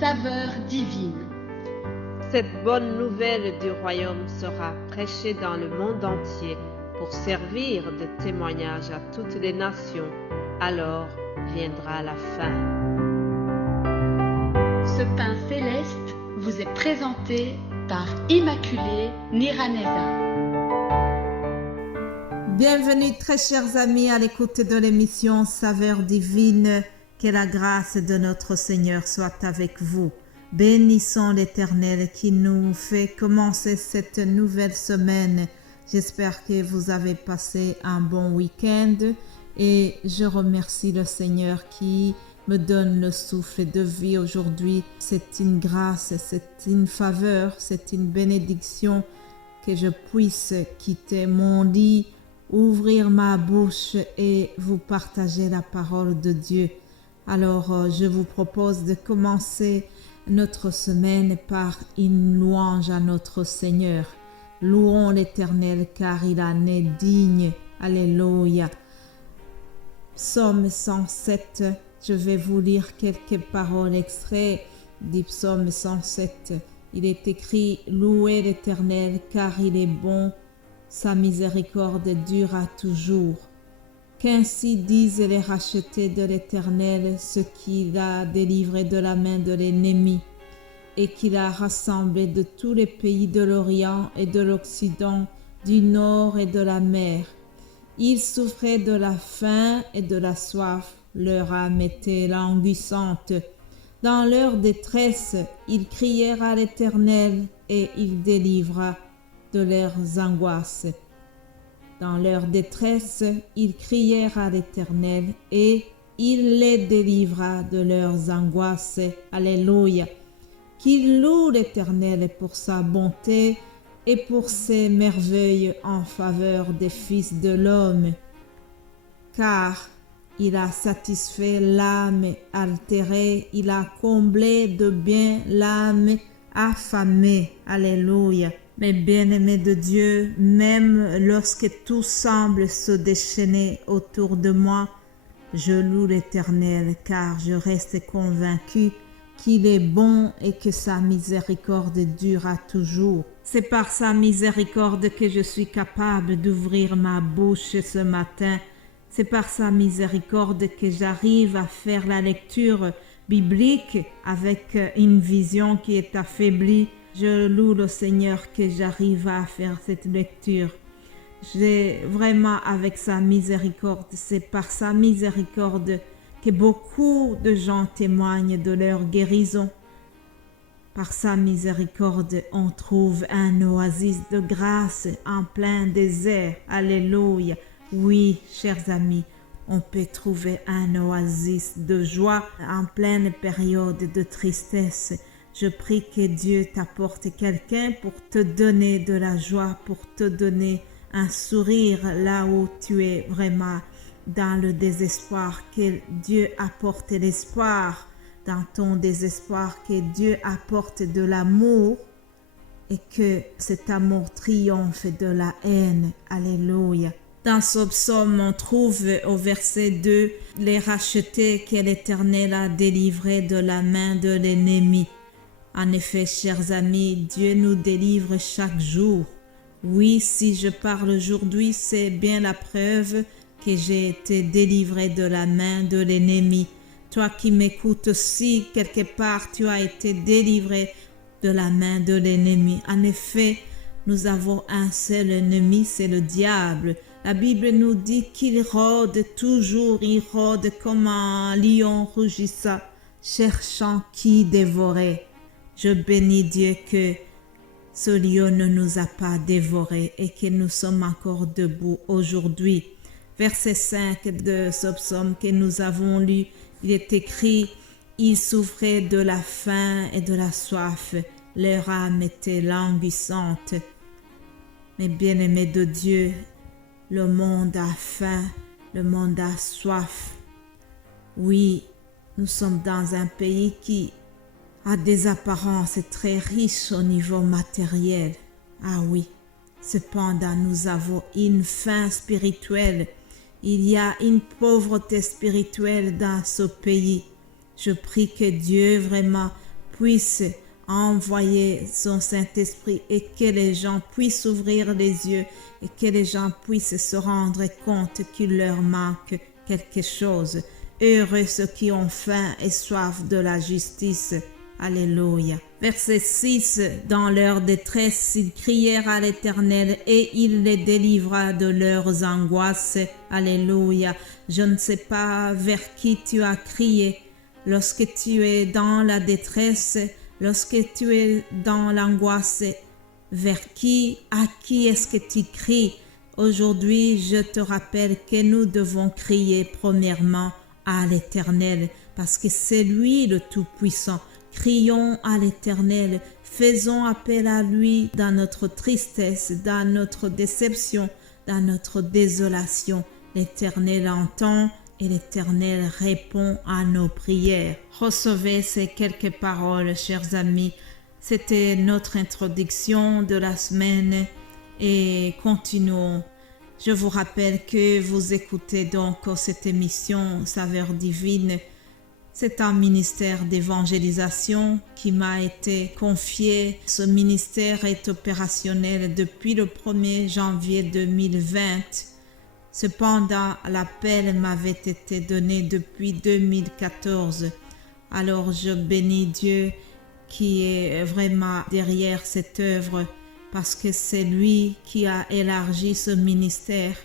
saveur divine. Cette bonne nouvelle du royaume sera prêchée dans le monde entier pour servir de témoignage à toutes les nations. Alors viendra la fin. Ce pain céleste vous est présenté par Immaculée Niraneza. Bienvenue très chers amis à l'écoute de l'émission Saveur divine. Que la grâce de notre Seigneur soit avec vous. Bénissons l'Éternel qui nous fait commencer cette nouvelle semaine. J'espère que vous avez passé un bon week-end et je remercie le Seigneur qui me donne le souffle de vie aujourd'hui. C'est une grâce, c'est une faveur, c'est une bénédiction que je puisse quitter mon lit, ouvrir ma bouche et vous partager la parole de Dieu. Alors, je vous propose de commencer notre semaine par une louange à notre Seigneur. Louons l'Éternel car il en est digne. Alléluia. Psaume 107, je vais vous lire quelques paroles extraits du psaume 107. Il est écrit « Louez l'Éternel car il est bon, sa miséricorde dure à toujours. » Qu'ainsi disent les rachetés de l'Éternel, ceux qu'il a délivrés de la main de l'ennemi, et qu'il a rassemblés de tous les pays de l'Orient et de l'Occident, du Nord et de la mer. Ils souffraient de la faim et de la soif, leur âme était languissante. Dans leur détresse, ils crièrent à l'Éternel, et il délivra de leurs angoisses. Dans leur détresse, ils crièrent à l'Éternel et il les délivra de leurs angoisses. Alléluia. Qu'ils louent l'Éternel pour sa bonté et pour ses merveilles en faveur des fils de l'homme. Car il a satisfait l'âme altérée, il a comblé de bien l'âme affamée. Alléluia. Mes bien-aimés de Dieu, même lorsque tout semble se déchaîner autour de moi, je loue l'Éternel car je reste convaincu qu'il est bon et que sa miséricorde durera toujours. C'est par sa miséricorde que je suis capable d'ouvrir ma bouche ce matin. C'est par sa miséricorde que j'arrive à faire la lecture biblique avec une vision qui est affaiblie. Je loue le Seigneur que j'arrive à faire cette lecture. J'ai vraiment avec sa miséricorde, c'est par sa miséricorde que beaucoup de gens témoignent de leur guérison. Par sa miséricorde, on trouve un oasis de grâce en plein désert. Alléluia. Oui, chers amis, on peut trouver un oasis de joie en pleine période de tristesse. Je prie que Dieu t'apporte quelqu'un pour te donner de la joie, pour te donner un sourire là où tu es vraiment dans le désespoir. Que Dieu apporte l'espoir dans ton désespoir, que Dieu apporte de l'amour et que cet amour triomphe de la haine. Alléluia. Dans ce psaume, on trouve au verset 2 les rachetés que l'Éternel a délivrés de la main de l'ennemi. En effet, chers amis, Dieu nous délivre chaque jour. Oui, si je parle aujourd'hui, c'est bien la preuve que j'ai été délivré de la main de l'ennemi. Toi qui m'écoutes aussi, quelque part, tu as été délivré de la main de l'ennemi. En effet, nous avons un seul ennemi, c'est le diable. La Bible nous dit qu'il rôde toujours, il rôde comme un lion rugissant, cherchant qui dévorer. Je bénis Dieu que ce lion ne nous a pas dévorés et que nous sommes encore debout aujourd'hui. Verset 5 de ce psaume que nous avons lu, il est écrit « Ils souffraient de la faim et de la soif, leur âme était languissante. » Mes bien-aimés de Dieu, le monde a faim, le monde a soif. Oui, nous sommes dans un pays qui a des apparences très riches au niveau matériel. Ah oui, cependant nous avons une faim spirituelle. Il y a une pauvreté spirituelle dans ce pays. Je prie que Dieu vraiment puisse envoyer son Saint-Esprit et que les gens puissent ouvrir les yeux et que les gens puissent se rendre compte qu'il leur manque quelque chose. Heureux ceux qui ont faim et soif de la justice. Alléluia. Verset 6. Dans leur détresse, ils crièrent à l'Éternel et il les délivra de leurs angoisses. Alléluia. Je ne sais pas vers qui tu as crié. Lorsque tu es dans la détresse, lorsque tu es dans l'angoisse, vers qui, à qui est-ce que tu cries? Aujourd'hui, je te rappelle que nous devons crier premièrement à l'Éternel parce que c'est lui le Tout-Puissant. Crions à l'Éternel, faisons appel à lui dans notre tristesse, dans notre déception, dans notre désolation. L'Éternel entend et l'Éternel répond à nos prières. Recevez ces quelques paroles, chers amis. C'était notre introduction de la semaine et continuons. Je vous rappelle que vous écoutez donc cette émission Saveurs divines. C'est un ministère d'évangélisation qui m'a été confié. Ce ministère est opérationnel depuis le 1er janvier 2020. Cependant, l'appel m'avait été donné depuis 2014. Alors je bénis Dieu qui est vraiment derrière cette œuvre parce que c'est lui qui a élargi ce ministère.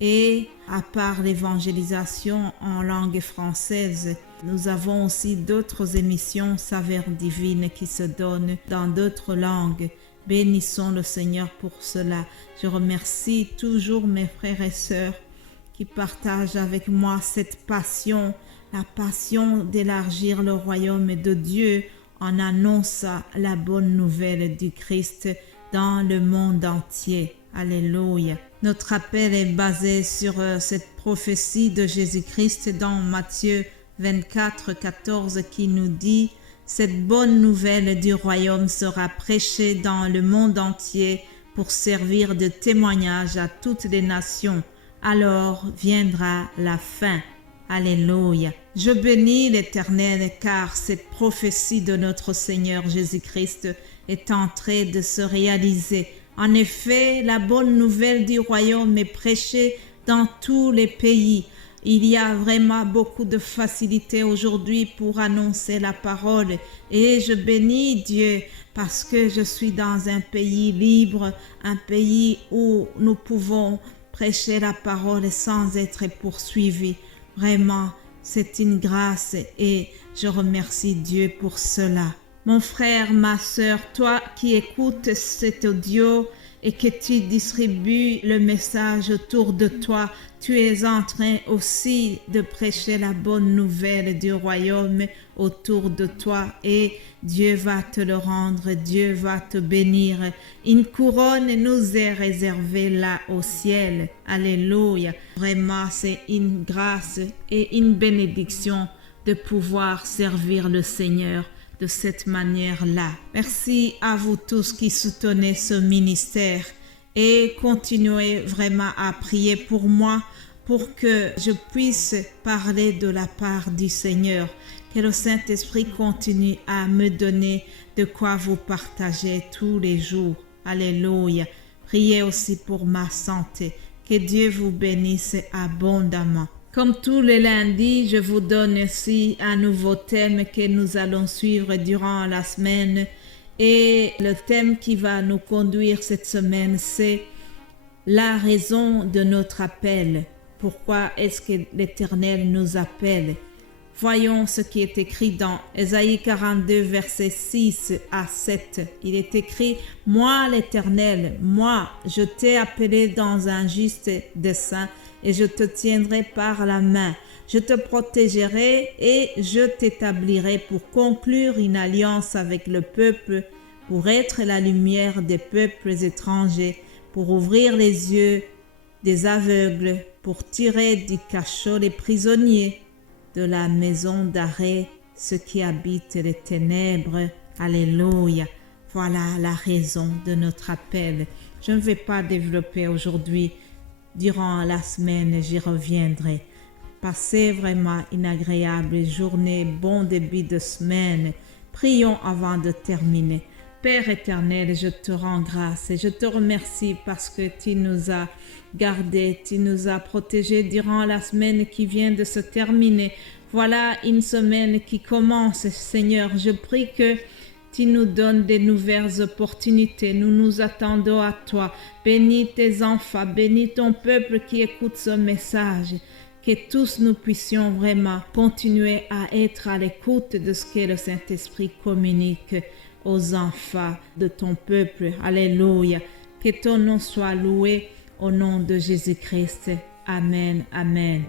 Et à part l'évangélisation en langue française, nous avons aussi d'autres émissions Saveurs divines qui se donnent dans d'autres langues. Bénissons le Seigneur pour cela. Je remercie toujours mes frères et sœurs qui partagent avec moi cette passion, la passion d'élargir le royaume de Dieu en annonçant la bonne nouvelle du Christ dans le monde entier. Alléluia. Notre appel est basé sur cette prophétie de Jésus-Christ dans Matthieu 24, 14 qui nous dit « Cette bonne nouvelle du royaume sera prêchée dans le monde entier pour servir de témoignage à toutes les nations. Alors viendra la fin. » Alléluia. Je bénis l'Éternel car cette prophétie de notre Seigneur Jésus-Christ est en train de se réaliser. En effet, la bonne nouvelle du royaume est prêchée dans tous les pays. Il y a vraiment beaucoup de facilité aujourd'hui pour annoncer la parole et je bénis Dieu parce que je suis dans un pays libre, un pays où nous pouvons prêcher la parole sans être poursuivis. Vraiment, c'est une grâce et je remercie Dieu pour cela. Mon frère, ma sœur, toi qui écoutes cet audio et que tu distribues le message autour de toi, tu es en train aussi de prêcher la bonne nouvelle du royaume autour de toi et Dieu va te le rendre, Dieu va te bénir. Une couronne nous est réservée là au ciel. Alléluia. Vraiment, c'est une grâce et une bénédiction de pouvoir servir le Seigneur de cette manière-là. Merci à vous tous qui soutenez ce ministère et continuez vraiment à prier pour moi pour que je puisse parler de la part du Seigneur. Que le Saint-Esprit continue à me donner de quoi vous partager tous les jours. Alléluia. Priez aussi pour ma santé. Que Dieu vous bénisse abondamment. Comme tous les lundis, je vous donne aussi un nouveau thème que nous allons suivre durant la semaine. Et le thème qui va nous conduire cette semaine, c'est la raison de notre appel. Pourquoi est-ce que l'Éternel nous appelle? Voyons ce qui est écrit dans Ésaïe 42, versets 6 à 7. Il est écrit « Moi, l'Éternel, moi, je t'ai appelé dans un juste dessein et je te tiendrai par la main. Je te protégerai et je t'établirai pour conclure une alliance avec le peuple, pour être la lumière des peuples étrangers, pour ouvrir les yeux des aveugles, pour tirer du cachot les prisonniers, de la maison d'arrêt ceux qui habitent les ténèbres. » Alléluia. Voilà la raison de notre appel. Je ne vais pas développer aujourd'hui. Durant la semaine, j'y reviendrai. Passez vraiment une agréable journée, bon début de semaine. Prions avant de terminer. Père éternel, je te rends grâce et je te remercie parce que tu nous as gardés, tu nous as protégés durant la semaine qui vient de se terminer. Voilà une semaine qui commence, Seigneur. Je prie que tu nous donnes de nouvelles opportunités. Nous nous attendons à toi. Bénis tes enfants, bénis ton peuple qui écoute ce message. Que tous nous puissions vraiment continuer à être à l'écoute de ce que le Saint-Esprit communique aux enfants de ton peuple. Alléluia. Que ton nom soit loué au nom de Jésus-Christ. Amen. Amen.